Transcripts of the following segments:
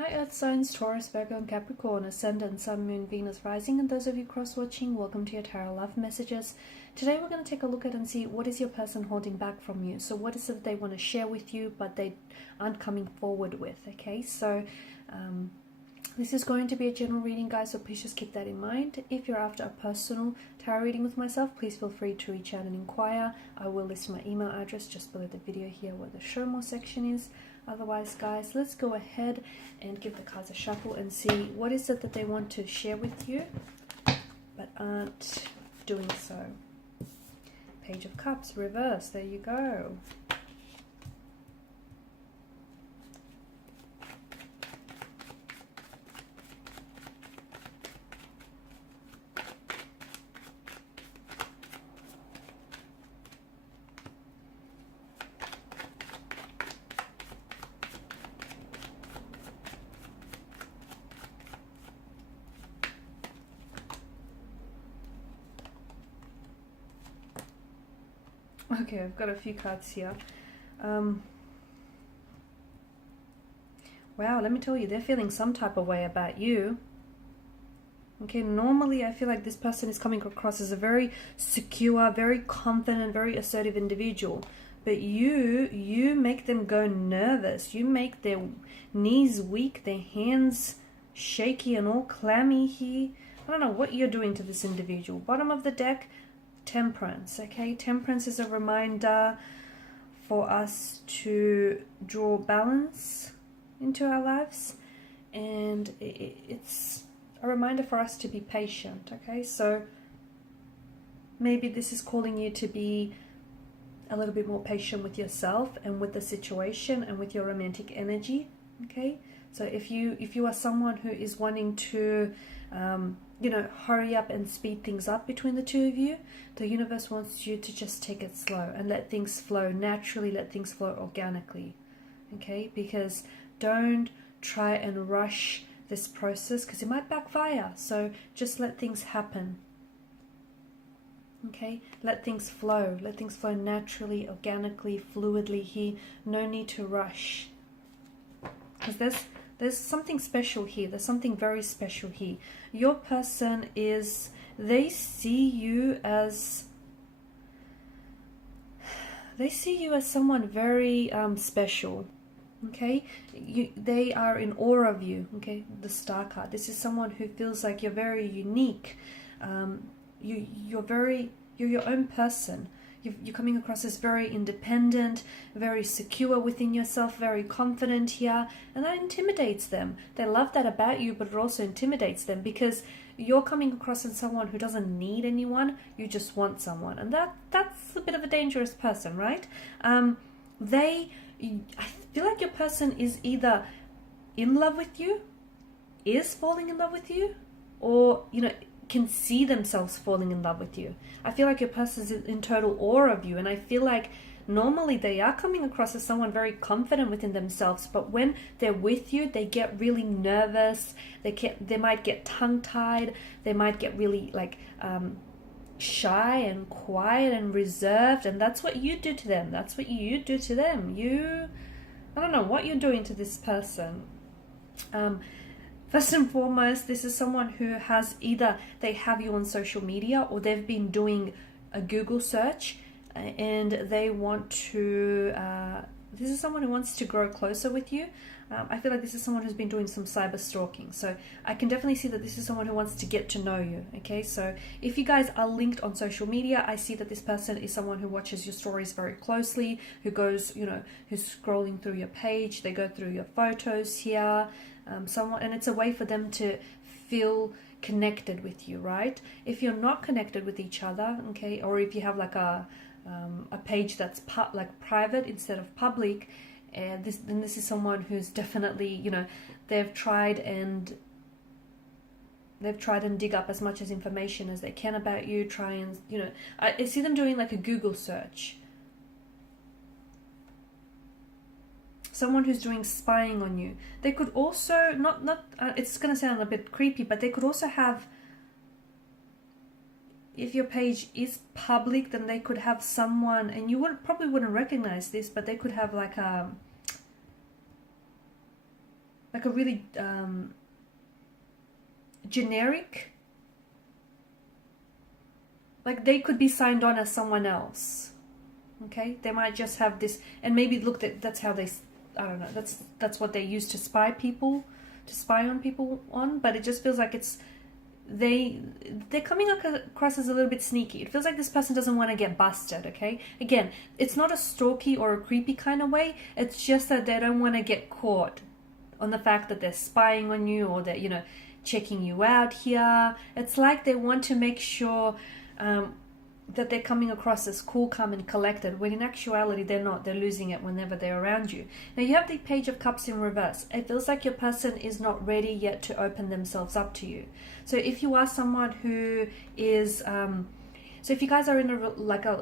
Hi Earth signs, Taurus, Virgo and Capricorn, Ascendant, Sun, Moon, Venus, Rising, and those of you cross-watching, welcome to your Tarot Love Messages. Today we're going to take a look at and see what is your person holding back from you. So what is it they want to share with you but they aren't coming forward with, okay? So this is going to be a general reading, guys, so please just keep that in mind. If you're after a personal tarot reading with myself, please feel free to reach out and inquire. I will list my email address just below the video here where the show more section is. Otherwise, guys, let's go ahead and give the cards a shuffle and see what is it that they want to share with you but aren't doing so. Page of Cups, reverse, there you go. Okay, I've got a few cards here. Wow, let me tell you, they're feeling some type of way about you. Okay, normally I feel like this person is coming across as a very secure, very confident, very assertive individual. But you make them go nervous. You make their knees weak, their hands shaky and all clammy here. I don't know what you're doing to this individual. Bottom of the deck, Temperance. Okay, Temperance is a reminder for us to draw balance into our lives, and it's a reminder for us to be patient. Okay, so maybe this is calling you to be a little bit more patient with yourself and with the situation and with your romantic energy. Okay, so if you are someone who is wanting to hurry up and speed things up between the two of you, the universe wants you to just take it slow and let things flow naturally, let things flow organically. Okay, because don't try and rush this process because it might backfire. So just let things happen. Okay, let things flow naturally, organically, fluidly here. No need to rush, because there's something special here. There's something very special here. Your person they see you as someone very special. Okay, they are in awe of you. Okay, the Star card. This is someone who feels like you're very unique. You're your own person. You're coming across as very independent, very secure within yourself, very confident here, and that intimidates them. They love that about you, but it also intimidates them because you're coming across as someone who doesn't need anyone. You just want someone, and that's a bit of a dangerous person, right? I feel like your person is either in love with you, is falling in love with you, or can see themselves falling in love with you. I feel like your person is in total awe of you, and I feel like normally they are coming across as someone very confident within themselves, but when they're with you, they get really nervous. They might get tongue-tied. They might get really shy and quiet and reserved, and that's what you do to them. That's what you do to them. I don't know what you're doing to this person. First and foremost, this is someone who has either they have you on social media or they've been doing a Google search and they want to, this is someone who wants to grow closer with you. I feel like this is someone who's been doing some cyber stalking. So I can definitely see that this is someone who wants to get to know you. Okay, so if you guys are linked on social media, I see that this person is someone who watches your stories very closely, who goes, who's scrolling through your page. They go through your photos here. And it's a way for them to feel connected with you, right? If you're not connected with each other, okay, or if you have like a page that's private instead of public, then this is someone who's definitely, they've tried and dig up as much as information as they can about you. I see them doing like a Google search. Someone who's doing spying on you. They could also it's going to sound a bit creepy, but they could also have, if your page is public, then they could have someone, and you probably wouldn't recognize this, but they could have like like a really generic, like they could be signed on as someone else. Okay, they might just have this, and maybe look, that's how they, I don't know, that's what they use to spy on people on. But it just feels like it's they're coming across as a little bit sneaky. It feels like this person doesn't want to get busted. Okay, again, it's not a stalky or a creepy kind of way. It's just that they don't want to get caught on the fact that they're spying on you, or that, you know, checking you out here. It's like they want to make sure that they're coming across as cool, calm, and collected, when in actuality they're not. They're losing it whenever they're around you. Now you have the Page of Cups in reverse. It feels like your person is not ready yet to open themselves up to you. So if you are someone who is, so if you guys are in a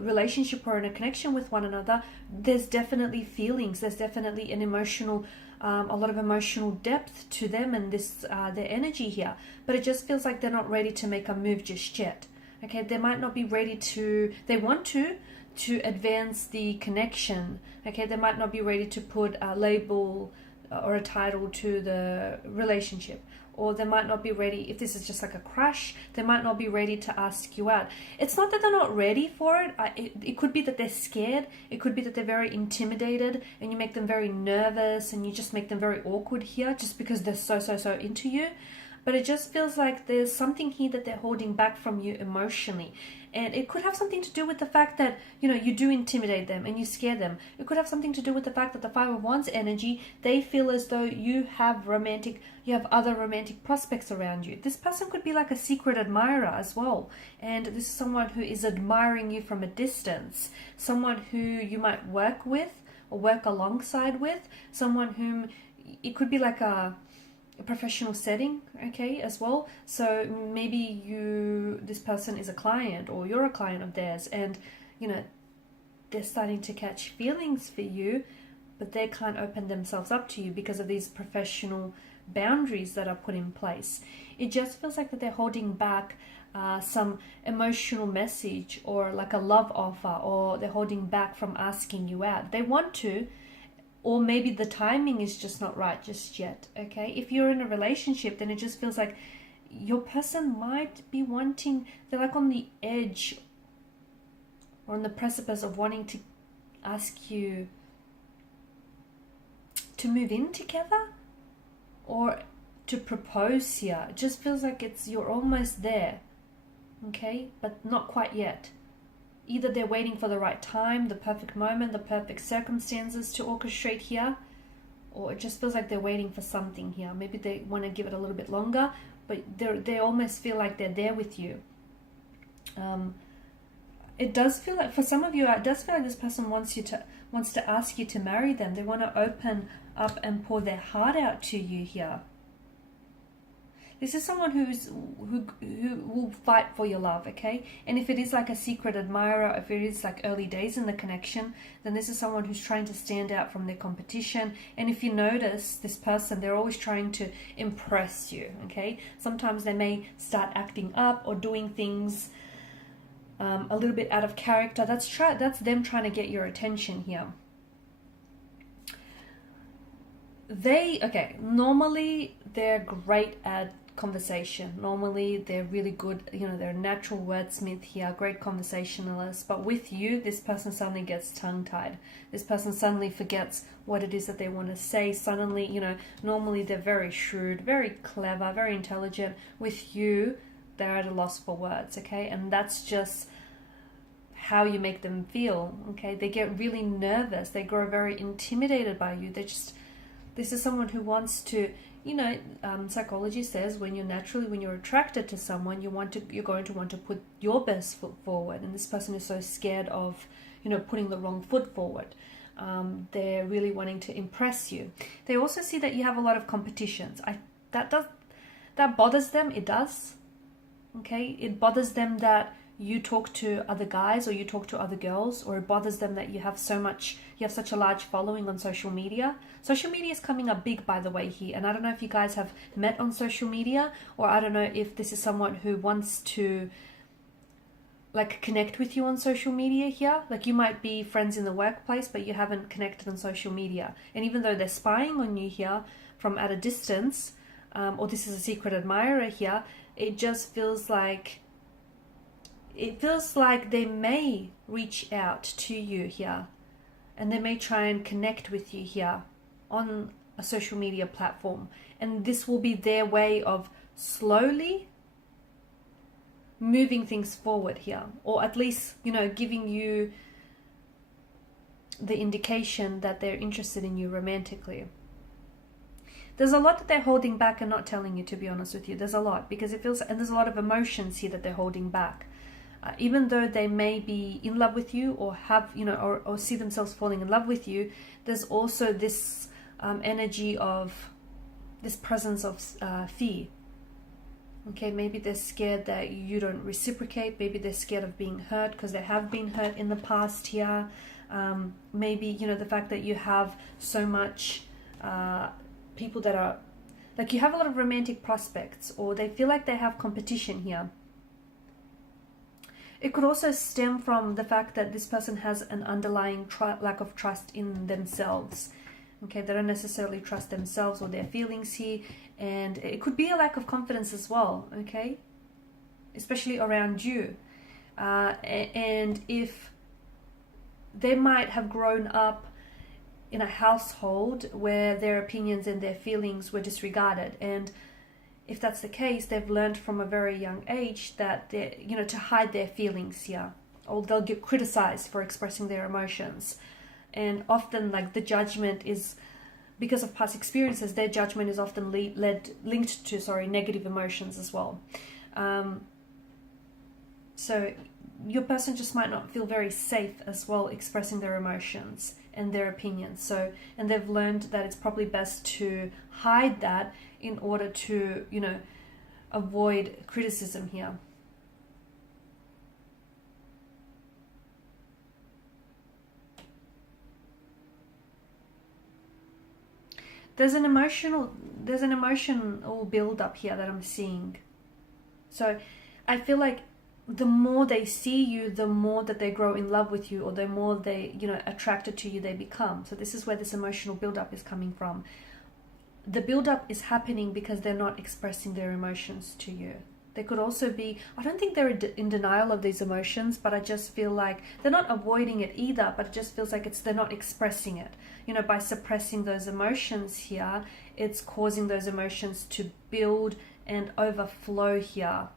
relationship or in a connection with one another, there's definitely feelings. There's definitely an emotional, a lot of emotional depth to them and this their energy here. But it just feels like they're not ready to make a move just yet. Okay, they might not be ready to, they want to advance the connection. Okay, they might not be ready to put a label or a title to the relationship. Or they might not be ready, if this is just like a crush, they might not be ready to ask you out. It's not that they're not ready for it. It could be that they're scared. It could be that they're very intimidated and you make them very nervous and you just make them very awkward here just because they're so into you. But it just feels like there's something here that they're holding back from you emotionally. And it could have something to do with the fact that, you know, you do intimidate them and you scare them. It could have something to do with the fact that the Five of Wands energy, they feel as though you have other romantic prospects around you. This person could be like a secret admirer as well. And this is someone who is admiring you from a distance. Someone who you might work with or work alongside with. Someone whom, it could be like a professional setting, okay, as well. So maybe this person is a client or you're a client of theirs, and you know, they're starting to catch feelings for you, but they can't open themselves up to you because of these professional boundaries that are put in place. It just feels like that they're holding back some emotional message or like a love offer, or they're holding back from asking you out. They want to, or maybe the timing is just not right just yet, okay? If you're in a relationship, then it just feels like your person might be wanting, they're like on the edge or on the precipice of wanting to ask you to move in together or to propose here. It just feels like you're almost there, okay? But not quite yet. Either they're waiting for the right time, the perfect moment, the perfect circumstances to orchestrate here, or it just feels like they're waiting for something here. Maybe they want to give it a little bit longer, but they almost feel like they're there with you. It does feel like, for some of you, it does feel like this person wants to ask you to marry them. They want to open up and pour their heart out to you here. This is someone who will fight for your love, okay? And if it is like a secret admirer, if it is like early days in the connection, then this is someone who's trying to stand out from their competition. And if you notice this person, they're always trying to impress you, okay? Sometimes they may start acting up or doing things a little bit out of character. That's them trying to get your attention here. Normally they're great at conversation. Normally they're really good, you know, they're a natural wordsmith here, great conversationalist. But with you, this person suddenly gets tongue-tied. This person suddenly forgets what it is that they want to say. Suddenly, you know, normally they're very shrewd, very clever, very intelligent. With you, they're at a loss for words, okay? And that's just how you make them feel, okay? They get really nervous. They grow very intimidated by you. This is someone who wants to, you know, psychology says when you're attracted to someone, you're going to want to put your best foot forward. And this person is so scared of, you know, putting the wrong foot forward. They're really wanting to impress you. They also see that you have a lot of competitions. That bothers them. It does. Okay, it bothers them that you talk to other guys or you talk to other girls, or it bothers them that you have such a large following on social media. Social media is coming up big, by the way, here. And I don't know if you guys have met on social media, or I don't know if this is someone who wants to like connect with you on social media here. Like you might be friends in the workplace, but you haven't connected on social media. And even though they're spying on you here, from at a distance, or this is a secret admirer here, it just feels like, they may reach out to you here, and they may try and connect with you here on a social media platform, and this will be their way of slowly moving things forward here, or at least, you know, giving you the indication that they're interested in you romantically. There's a lot that they're holding back and not telling you, to be honest with you. There's a lot, because it feels, and there's a lot of emotions here that they're holding back. Even though they may be in love with you, or have, you know, or see themselves falling in love with you, there's also this energy of, this presence of fear. Okay, maybe they're scared that you don't reciprocate. Maybe they're scared of being hurt, because they have been hurt in the past here. Maybe, you know, the fact that you have so much people that are, like, you have a lot of romantic prospects, or they feel like they have competition here. It could also stem from the fact that this person has an underlying lack of trust in themselves. Okay, they don't necessarily trust themselves or their feelings here, and it could be a lack of confidence as well, okay? Especially around you. And if they might have grown up in a household where their opinions and their feelings were disregarded, and if that's the case, they've learned from a very young age that they, you know, to hide their feelings here, or they'll get criticized for expressing their emotions. And often, like, the judgment is, because of past experiences, their judgment is often linked to negative emotions as well. So your person just might not feel very safe as well expressing their emotions and their opinions. So, and they've learned that it's probably best to hide that in order to, you know, avoid criticism here. There's an emotional build up here that I'm seeing. So I feel like the more they see you, the more that they grow in love with you, or the more they, you know, attracted to you they become. So this is where this emotional build-up is coming from. The build-up is happening because they're not expressing their emotions to you. They could also be, I don't think they're in denial of these emotions, but I just feel like they're not avoiding it either, but it just feels like they're not expressing it. You know, by suppressing those emotions here, it's causing those emotions to build and overflow here.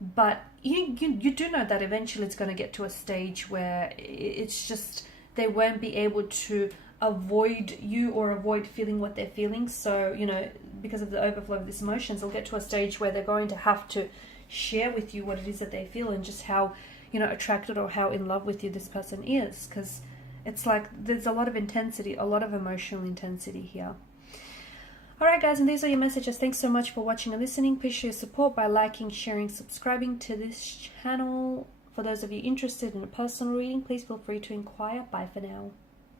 But you do know that eventually it's going to get to a stage where it's just, they won't be able to avoid you or avoid feeling what they're feeling. So, you know, because of the overflow of these emotions, they'll get to a stage where they're going to have to share with you what it is that they feel, and just how, you know, attracted or how in love with you this person is. Because it's like there's a lot of intensity, a lot of emotional intensity here. Alright guys, and these are your messages. Thanks so much for watching and listening. Please show your support by liking, sharing, subscribing to this channel. For those of you interested in a personal reading, please feel free to inquire. Bye for now.